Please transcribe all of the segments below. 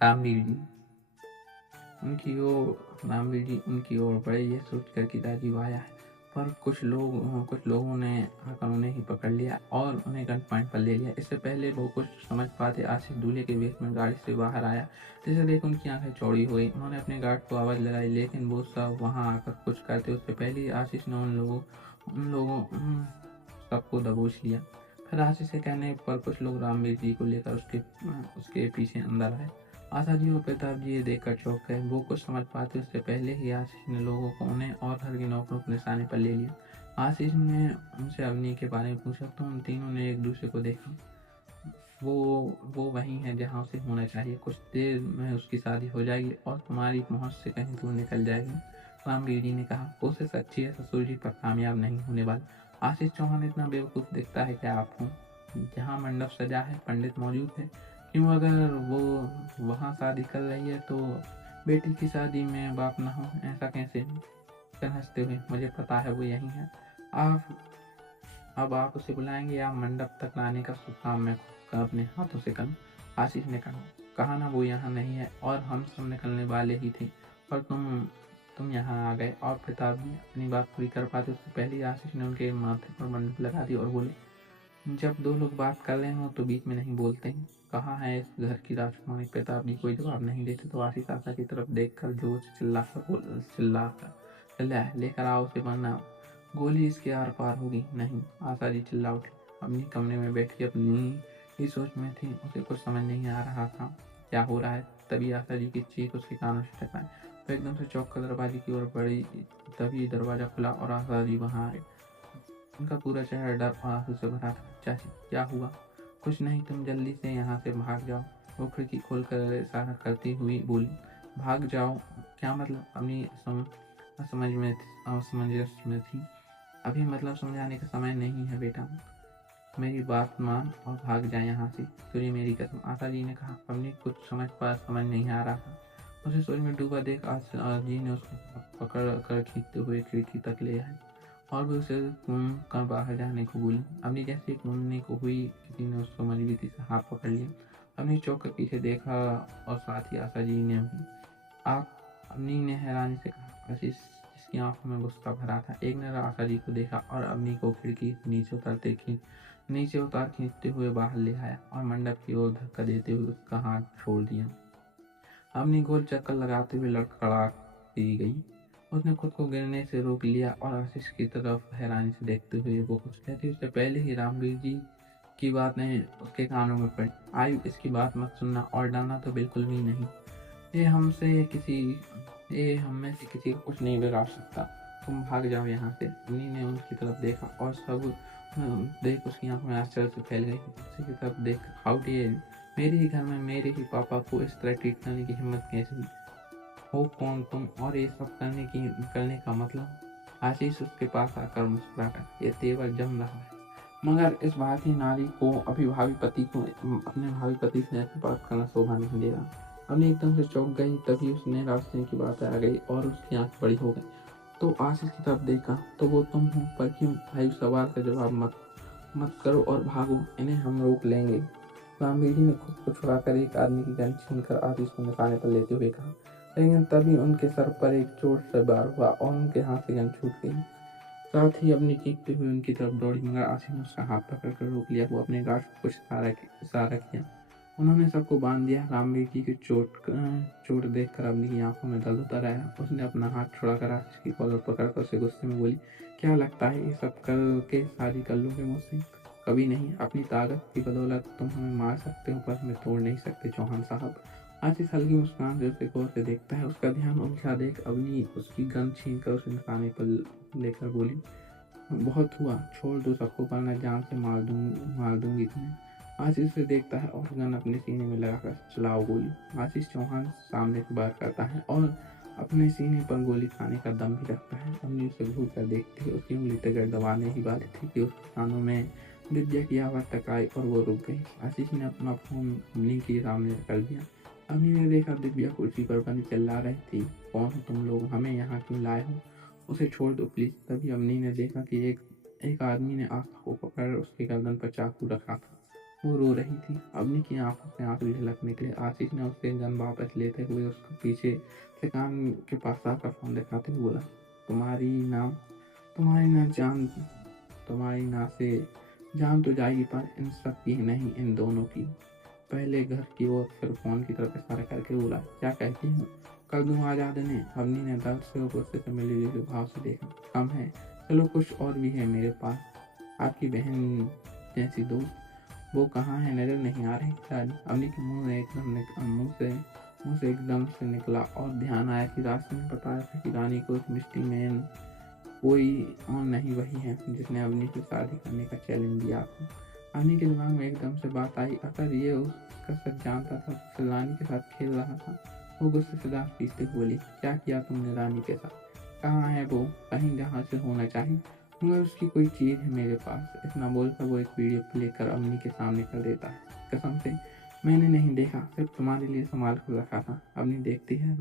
रामवीर जी रामवीर जी उनकी ओर बढ़े ये सोचकर कि राजीव आया है, पर कुछ लोगों ने आकर उन्हें ही पकड़ लिया और उन्हें गन पॉइंट पर ले लिया। इससे पहले वो कुछ समझ पाते आशीष दूल्हे के वेश में गाड़ी से बाहर आया, जिसे देख उनकी आंखें चौड़ी हुई। उन्होंने अपने गार्ड को आवाज लगाई, लेकिन वो सब वहां आकर कुछ करते उससे पहले ही आशीष ने उन सबको दबोच लिया। फिर आशीष के कहने पर कुछ लोग रामवीर जी को लेकर उसके पीछे अंदर आए। आशा जी और प्रताप जी ये देखकर चौंक गए। वो कुछ समझ पाते उससे पहले ही आशीष ने लोगों को उन्हें और घर के नौकरों को निशाने पर ले लिया। आशीष ने उनसे अवनी के बारे में पूछा तो उन तीनों ने एक दूसरे को देखा। वो वही है जहाँ उसे होना चाहिए। कुछ देर में उसकी शादी हो जाएगी और तुम्हारी पहुंच से कहीं दूर निकल जाएगी। रामवीर जी ने कहा, कोशिश अच्छी है ससुर जी, पर कामयाब नहीं होने वाला। आशीष चौहान इतना बेवकूफ दिखता है क्या आपको? जहाँ मंडप सजा है पंडित मौजूद है, क्यों अगर वो वहाँ शादी कर रही है तो बेटी की शादी में बाप ना हो, ऐसा कैसे? फिर हंसते हुए, मुझे पता है वो यही है। आप अब आप उसे बुलाएंगे या मंडप तक लाने का शुभ काम मैं अपने हाथों से करूं? आशीष ने कहा ना वो यहाँ नहीं है और हम सब निकलने वाले ही थे, पर तुम यहाँ आ गए। और प्रताप जी अपनी बात पूरी कर पाते उससे पहले ही आशीष ने उनके माथे पर मंडप लगा दी और बोले, जब दो लोग बात कर रहे हो तो बीच में नहीं बोलते हैं। कहाँ है इस घर की राजकुमारी? प्रताप जी कोई जवाब नहीं देते तो आशीष आशा की तरफ देखकर जोर से चिल्लाया, लेकर आओ उसे, वरना गोली इसके आर पार होगी। नहीं, आशा जी चिल्ला उठी। अपनी कमरे में बैठी अपनी ही सोच में थी, उसे कुछ समझ नहीं आ रहा था क्या हो रहा है। तभी आशा जी की चीख उसके कानों से टकराई। वो एकदम से चौंक कर दरवाजे की ओर बढ़ी। तभी दरवाजा खुला और आशा जी वहां आए। उनका पूरा चेहरा डर और आंसू से भरा था। चाची, क्या हुआ? कुछ नहीं, तुम जल्दी से यहाँ से भाग जाओ। वो खिड़की खोलकर इशारा करती हुई बोली। भाग जाओ? क्या मतलब? अपनी असमंजस में थी। अभी मतलब समझाने का समय नहीं है बेटा, मेरी बात मान और भाग जाए यहाँ से, तुझे मेरी कसम। आशा जी ने कहा। अपनी कुछ समझ नहीं आ रहा था। उसे सोच में डूबा देख आशा जी ने उसको पकड़ कर खींचते हुए खिड़की तक ले आए और भी उसे कर बाहर जाने को बोली। अपनी जैसे घूमने को हुई, किसी ने उसको मजबूती से हाथ पकड़ लिया। अपनी चौक के पीछे देखा और साथ ही आशा जी ने भी। आप? अवनी ने हैरानी से कहा। आशीष, जिसकी आंखों में गुस्सा भरा था, एक ने आशा जी को देखा और अवनी को खिड़की नीचे उतार खींचते हुए बाहर ले आया और मंडप की ओर धक्का देते हुए उसका हाथ छोड़ दिया। अवनी गोल चक्कर लगाते हुए लड़खड़ा दी गई। उसने खुद को गिरने से रोक लिया और आशीष की तरफ हैरानी से देखते हुए वो कुछ कहती उससे पहले ही रामवीर जी की बातें उसके कानों में पड़ी। आयु, इसकी बात मत सुनना और डरना तो बिल्कुल भी नहीं। ये हम में से किसी को कुछ नहीं बिगाड़ सकता। तुम भाग जाओ यहाँ से। उन्हीं ने उसकी तरफ देखा और सब देख उसकी आंखों में आश्चर्य से फैल गई। उसी की तरफ देख, हाउ डेयर, मेरे ही घर में मेरे ही पापा को इस तरह ट्रीट करने की हिम्मत कैसे हुई? हो कौन तुम और ये सब करने का मतलब? आशीष उसके पास आकर मुस्कुराकर, ये तेवर जम रहा है, मगर इस भारतीय नारी को अपने भावी पति से ऐसी बात करना शोभा नहीं दे रहा। अवनी एकदम से चौंक गई। तभी उसने रास्ते की बात आ गई और उसकी आंख बड़ी हो गई। तो आशीष की तरफ देखा तो वो तुम हो, पर क्यों? आयु, सवाल का जवाब मत करो और भागो, इन्हें हम रोक लेंगे। रामवीर जी ने खुद को छुड़ाकर एक आदमी की गन छीनकर आशीष को निशाने पर लेते हुए कहा, लेकिन तभी उनके सर पर एक चोट से वार हुआ और उनके हाथ से गन छूट गई। साथ ही अपनी चीखते हुए उनकी तरफ दौड़ी, मगर आसिफ ने उसका हाथ पकड़कर रोक लिया। वो अपने गार्ड को कुछ इशारा किया। उन्होंने सबको बांध दिया। रामवीर जी की चोट देखकर अवनी की आंखों में दर्द उतर आया। उसने अपना हाथ छुड़ाकर आशीष की कॉलर पकड़कर उसे गुस्से में बोली, क्या लगता है ये सब करके शादी कर लोगे मुझसे? कभी नहीं। अपनी ताकत की बदौलत तुम हमें मार सकते हो, पर हमें तोड़ नहीं सकते चौहान साहब। आशीष हल्की मुस्कान से उसे गौर से देखता है। उसका ध्यान उलझा देख अवनी उसकी गन छीनकर उसे निशाने पर लेकर बोली, बहुत हुआ, छोड़ दो सबको, वरना जान से मार दूंगी तुम्हें। आशीष उसे देखता है और गन अपने सीने में लगाकर, चलाओ गोली। आशीष चौहान सामने से वार करता है और अपने सीने पर गोली खाने का दम भी रखता है। अवनी उसे घूर कर देखती है। उसकी उंगली तगड़ दबाने ही वाली थी कि उसके कानों में दिव्या की आवाज टकराई और वो रुक गई। आशीष ने अपना फोन अवनी के सामने रख दिया। अवनी ने देखा दिव्या कुर्सी पर बंद चिल्ला रही थी, कौन हो तुम लोग? हमें यहाँ क्यों लाए हो? उसे छोड़ दो प्लीज। तभी अवनी ने देखा कि एक आदमी ने आस्था को पकड़ उसके गर्दन पर चाकू रखा था। वो रो रही थी। अवनी की आंखों से आंसू झलक निकले। आशीष ने उससे गन वापस लेते हुए उसको पीछे से कान के पास आकर फोन दिखाते हुए बोला, तुम्हारी ना जान तुम्हारी ना से जान तो जाएगी, पर इन सब की नहीं, इन दोनों की। पहले घर की ओर फिर फोन की तरफ इशारा करके बोला, क्या कहती हूँ, कर दूँ आजाद ने। अवनी ने दर्द से गुस्से से मिली जुली भाव से देखा। कम है, चलो कुछ और भी है मेरे पास, आपकी बहन जैसी दोस्त। वो कहाँ है, नजर नहीं आ रही शायद। अवनी के मुंह से एकदम से निकला और ध्यान आया कि रास्ते में बताया था कि रानी को उस मिस्टी मैन कोई और नहीं वही है जिसने अवनी से शादी करने का चैलेंज दिया था। अवनी के दिमाग में एकदम से बात आई, अगर ये उसका सच जानता था तो फिर रानी के साथ खेल रहा था। वो गुस्से से दांत पीसते हुए बोली, क्या किया तुमने रानी के साथ? कहाँ है वो? कहीं जहाँ से होना चाहिए, मगर उसकी कोई चीज़ है मेरे पास। इतना बोलकर वो एक वीडियो प्ले कर अवनी के सामने कर देता है। कसम से मैंने नहीं देखा, सिर्फ तुम्हारे लिए संभाल कर रखा था। अवनी देखती है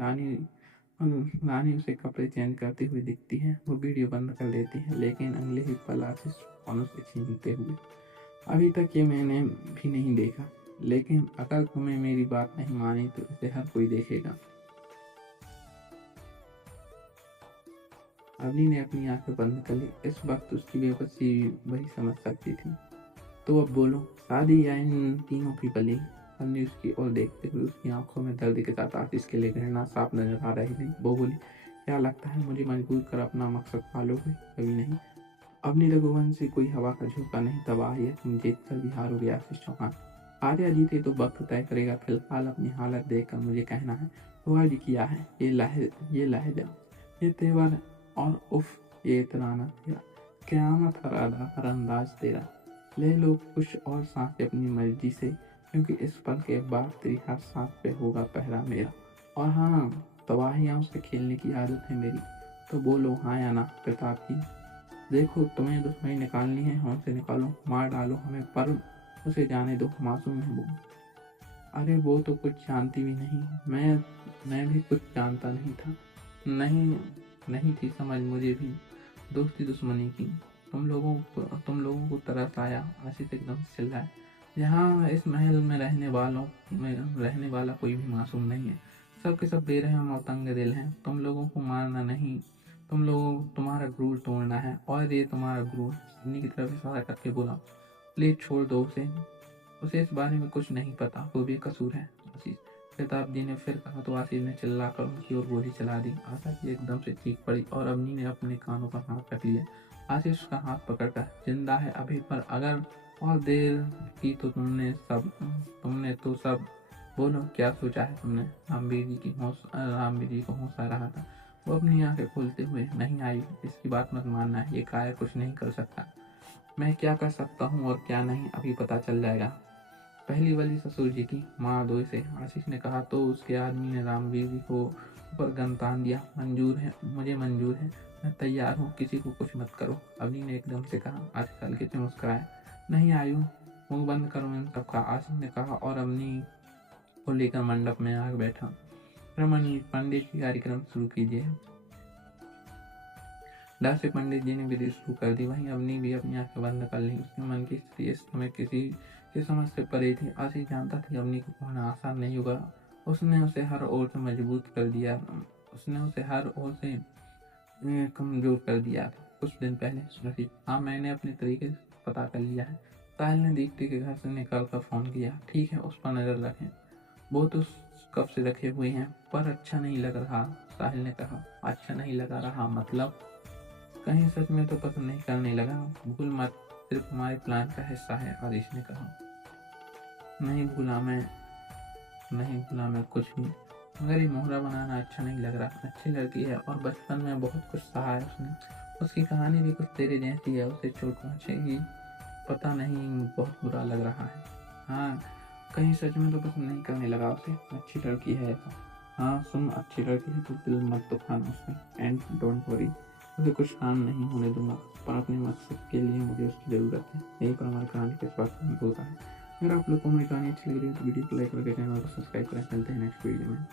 रानी उसे कपड़े चेंज करती हुई दिखती है। वो वीडियो बंद कर देती है, लेकिन अगले ही पल आशीष फोन से छीनते हुए, अभी तक ये मैंने भी नहीं देखा, लेकिन अगर तुम्हें मेरी बात नहीं मानी तो इसे हर कोई देखेगा। अवनी ने अपनी आंखें बंद कर ली। इस वक्त उसकी बेबसी वही समझ सकती थी। तो अब बोलो, शादी या इन तीनों की बलि? अवनी उसकी ओर देखते हुए, उसकी आंखों में दर्द के साथ आशीष के लिए घृणा साफ नजर आ रही थी। वो बोली, क्या लगता है मुझे मजबूर कर अपना मकसद पालोगे? कभी नहीं। अवनी रघुवंशी कोई हवा का झोंका नहीं, तबाह है, तुम जीत कर भी हारोगे आशीष चौहान। हार या जीते तो वक्त तय करेगा। फिलहाल अपनी हालत देखकर मुझे कहना है तो अर्ज किया है। ये लहजा, ये तेवर, और उफ, ये इतराना तेरा, क़यामत हर अदा हर अंदाज तेरा। ले लो कुछ और सांसें अपनी मर्जी से, क्योंकि इस पल के बाद तेरी हर सांस पे होगा पहरा मेरा। और हाँ, तबाहियों से खेलने की आदत है मेरी, तो बोलो हाँ या ना प्रताप की। देखो, तुम्हें दुश्मनी निकालनी है, हमसे निकालो, मार डालो हमें, पर उसे जाने दो, मासूम है वो। अरे वो तो कुछ जानती भी नहीं। मैं भी कुछ जानता नहीं था। नहीं, नहीं थी समझ मुझे भी दोस्ती दुश्मनी की। तुम लोगों को तरस आया। आशीष एकदम से चिल्लाया, यहाँ इस महल में रहने वाला कोई भी मासूम नहीं है। सब के सब बेरहम और तंग दिल हैं। तुम लोगों को मारना नहीं, तुम्हारा गुरूर तोड़ना है, और ये तुम्हारा गुरूर। सन्नी की तरफ इशारा करके बोला, प्लीज छोड़ दो उसे इस बारे में कुछ नहीं पता, वो बेकसूर है। आशीष, प्रताप जी ने फिर कहा तो आशीष ने चिल्लाकर उनकी ओर गोली चला दी। आशा की एकदम से चीख पड़ी और अवनी ने अपने कानों पर हाथ रख लिया। आशीष का हाथ पकड़कर, जिंदा है अभी, पर अगर और देर की तो तुमने तो सब बोलो, क्या सोचा है तुमने? रामबीर जी को हौसला रहा था। वो अपनी आंखें खोलते हुए, नहीं आई, इसकी बात मत मानना, ये कायर कुछ नहीं कर सकता। मैं क्या कर सकता हूँ और क्या नहीं, अभी पता चल जाएगा। पहली वाली ससुर जी की, मार दो इसे, आशीष ने कहा तो उसके आदमी ने रामवीर जी को ऊपर गन तान दिया। मुझे मंजूर है, मैं तैयार हूँ, किसी को कुछ मत करो, अवनी ने एकदम से कहा। आशीष हल्के से मुस्कुराया, नहीं आयु, मुंह बंद करो इन सबका, आशीष ने कहा और अवनी को लेकर मंडप में आग बैठा। रमनी, पंडित जी कार्यक्रम शुरू कीजिए। डर से पंडित जी ने विधि शुरू कर दी। वहीं अवनी भी अपनी आंखें बंद कर ली। उसके मन की स्थिति इस समय किसी की समझ से परे थी। आशीष जानता था कि अवनी को खोना आसान नहीं होगा। उसने उसे हर ओर से मजबूत कर दिया। उसने उसे हर ओर से कमजोर कर दिया था। कुछ दिन पहले रफीक, हाँ मैंने अपने तरीके से पता कर लिया है। साहिल ने दीप्ति के घर से निकल कर फोन किया। ठीक है, उस पर नजर रखें, वो तो कब से रखे हुए हैं, पर अच्छा नहीं लग रहा। साहिल ने कहा, अच्छा नहीं लगा रहा मतलब? कहीं सच में तो पसंद नहीं करने लगा? भूल मत, सिर्फ हमारे प्लान का हिस्सा है, आदिश ने कहा। नहीं भूला मैं कुछ भी, मगर ये मोहरा बनाना अच्छा नहीं लग रहा। अच्छी लड़की है और बचपन में बहुत कुछ सहा है उसने। उसकी कहानी भी कुछ तेरे जैसी है, उसे चोट पहुंचेगी, पता नहीं, बहुत बुरा लग रहा है। हाँ, कहीं सच में तो पसंद नहीं करने लगा उसे। अच्छी लड़की है तो। हाँ सुन, अच्छी लड़की है तो दिल मत दुखाना उसमें, एंड डोंट वरी, उसे कुछ हार्म नहीं होने दूंगा, पर अपने मकसद के लिए मुझे उसकी ज़रूरत है। यही पर हमारी कहानी के स्वास्थ्य होता है। अगर आप लोग को हमारी कहानी अच्छी लग रही है तो वीडियो को लाइक करके चैनल को सब्सक्राइब करें। मिलते हैं नेक्स्ट वीडियो में।